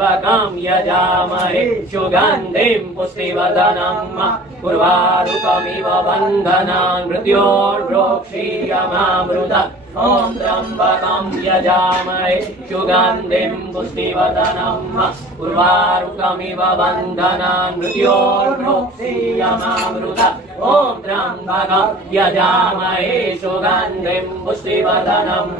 त्र्यम्बकं यजामहे सुगन्धिं पुष्टिवर्धनम् उर्वारुकमिव बन्धनान् मृत्योर्भोक्षीयमामृतम् ॐ त्र्यम्बकं यजामहे सुगन्धिं पुष्टिवर्धनम् उर्वारुकमिव बन्धनान् मृत्योर्भोक्षीयमामृतम् ॐ त्र्यम्बकं यजामहे सुगन्धिं पुष्टिवर्धनम्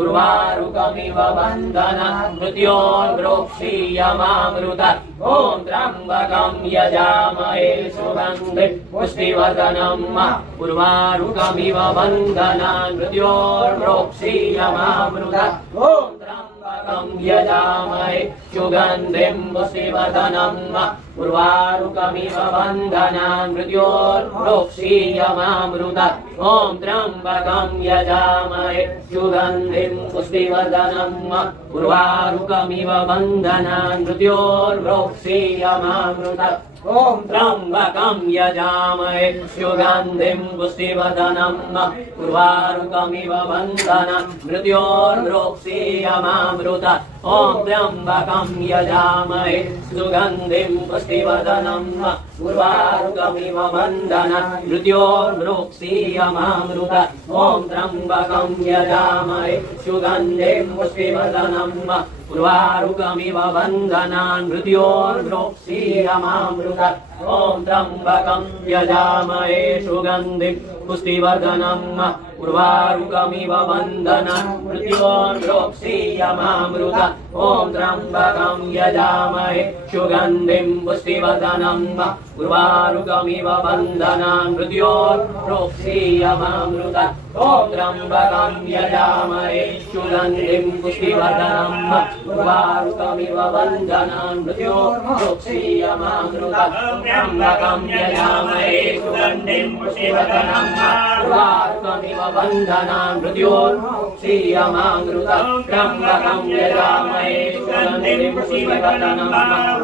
उर्वारुकमिव बन्धनान् मृत्योर्भोक्षीयमामृतम् ॐ त्र्यम्बकं यजामहे सुगन्धिं पुष्टिवर्धनम् उर्वारुकमिव बन्धनान् मृत्योर्भोक्षीयमामृतम् ॐ त्र्यम्बकं यजामहे सुगन्धिं पुष्टिवर्धनम् उर्वारुकमिव बन्धनान् मृत्योर्भोक्षीयमामृतम् ॐ त्र्यम्बकं यजामहे सुगन्धिं पुष्टिवर्धनम् उर्वारुकमिव बन्धनान् मृत्योर्भोक्षीयमामृतम् ॐ त्र्यम्बकं यजामहे सुगन्धिं पुष्टिवर्धनम् उर्वारुकमिव बन्धनान् मृत्योर्भोक्षीयमामृतम् ॐ त्र्यम्बकं यजामहे सुगन्धिं पुष्टिवर्धनम् उर्वारुकमिव बन्धनान् मृत्योर्भोक्षीयमामृतम् ॐ त्र्यम्बकं यजामहे सुगन्धिं पुष्टिवर्धनम् उर्वारुकमिव बन्धनान् मृत्योर्भोक्षीयमामृतम् ॐ त्र्यम्बकं यजामहे सुगन्धिं पुष्टिवर्धनम् उर्वारुकमिव बन्धनान् मृत्योर्भोक्षीयमामृतम् ॐ त्र्यम्बकं यजामहे सुगन्धिं पुष्टिवर्धनम् उर्वारुकमिव बन्धनान् मृत्योर्भोक्षीयमामृतम् ॐ त्र्यम्बकं यजामहे सुगन्धिं पुष्टिवर्धनम् उर्वारुकमिव बन्धनान् मृत्योर्भोक्षीयमामृतम् त्र्यम्बकं यजामहे सुगन्धिं पुष्टिवर्धनम् उर्वारुकमिव बन्धनान् मृत्योर्भोक्षीयमामृतम् त्र्यम्बकं यजामहे सुगन्धिं पुष्टिवर्धनम्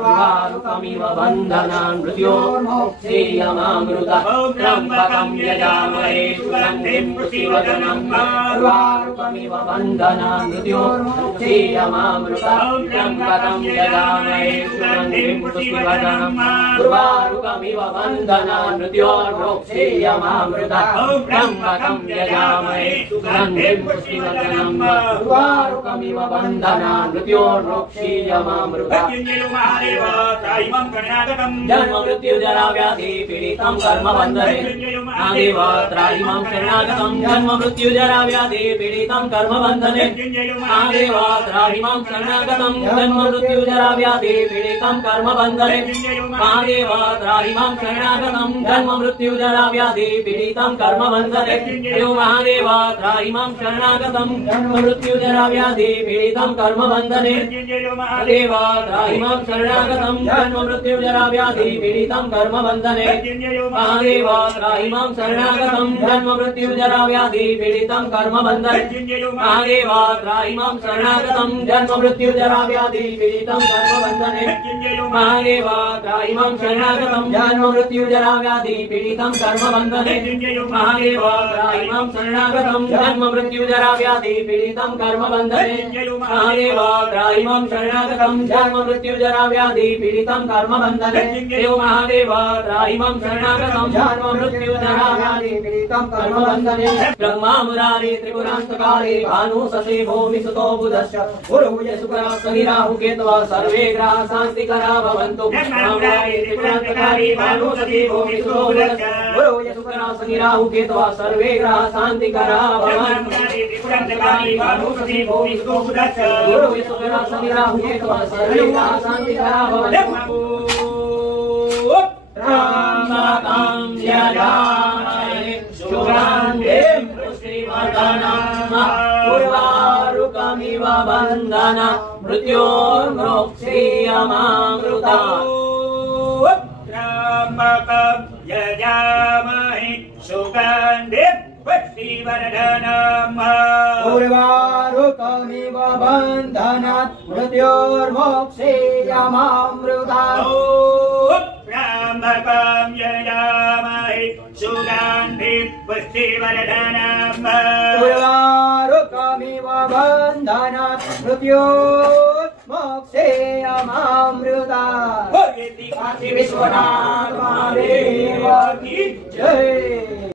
उर्वारुकमिव बन्धनान् मृत्योर्भोक्षीयमामृतम् त्र्यम्बकं यजामहे सुगन्धिं पुष्टिवर्धनम् उर्वारुकमिव बन्धनान् मृत्योर्भोक्षीयमामृतम् त्र्यम्बकं यजामहे सुगन्धिं पुष्टिवर्धनम् उर्वारुकमिव बन्धनान् मृत्योर्भोक्षीयमामृतम् त्र्यम्बकं यजामहे सुगन्धिं पुष्टिवर्धनम् उर्वारुकमिव बन्धनान् मृत्योर्भोक्षीयमामृतम् जन्म मृत्यु जरा व्याधि पीडितं कर्म बन्धने महादेव त्राहिमां शरणागतं जन्म मृत्यु जरा व्याधि पीडितं कर्म बन्धने महादेव त्राहिमां शरणागतं जन्म मृत्यु जरा व्याधि पीडितं कर्म बन्धने महादेव त्राहिमां शरणागतं जन्म मृत्यु जरा व्याधि पीडितं कर्म बन्धने महादेव त्राहिमां शरणागतं जन्म मृत्यु जरा व्याधि पीडितं कर्म बन्धने महादेव त्राहिमां शरणागतं जन्म मृत्यु जरा व्याधि पीडितं कर्म बन्धने महादेव त्राहिमां शरणागतं जन्म मृत्यु जरा व्याधि पीडितं कर्म बन्धने महादेव त्राहिमां शरणागतं जन्म मृत्यु जरा व्याधि पीडितं कर्म बन्धने महादेव त्राहिमां शरणागतं जन्म मृत्यु जरा व्याधि पीडितं कर्म बन्धने महादेव त्राहिमां शरणागतं जन्म मृत्यु जरा व्याधि पीडितं कर्म बन्धने महादेव त्राहिमां शरणागतं जन्म मृत्यु जरा व्याधि पीडितं कर्म बन्धने महादेव त्राहिमां शरणागतं जन्म मृत्यु जरा व्याधि पीडितं कर्म बन्धने ब्रह्मा मुरारी त्रिपुरान्तकारे भानु शशि भूमि सुतो बुधश्च गुरुः शुक्रः शनि राहु केतवः सर्वे ग्रहाः शान्तिकरा भवन्तु त्रिपुरान्तकारे भानु शशि भूमि सुतो बुधश्च गुरुः शुक्रः शनि राहु केतवः सर्वे ग्रहाः शान्तिकरा भवन्तु त्रिपुरान्तकारे भानु शशि भूमि सुतो बुधश्च गुरुः शुक्रः शनि राहु केतवः सर्वे ग्रहाः शान्तिकरा भवन्तु त्र्यम्बकं यजामहे सुगन्धिं पुष्टिवर्धनम् उर्वारुकमिव बन्धनान् मृत्योर्भोक्षीयमामृतम् त्र्यम्बकं यजामहे सुगन्धिं पुष्टिवर्धनम् उर्वारुकमिव बन्धनान् मृत्योर्भोक्षीयमामृतम् त्र्यम्बकं यजामहे सुगन्धिं पुष्टिवर्धनम् उर्वारुकमिव बन्धनान् मृत्योर्भोक्षीयमामृतम् काशी विश्वनाथ महादेव की जय।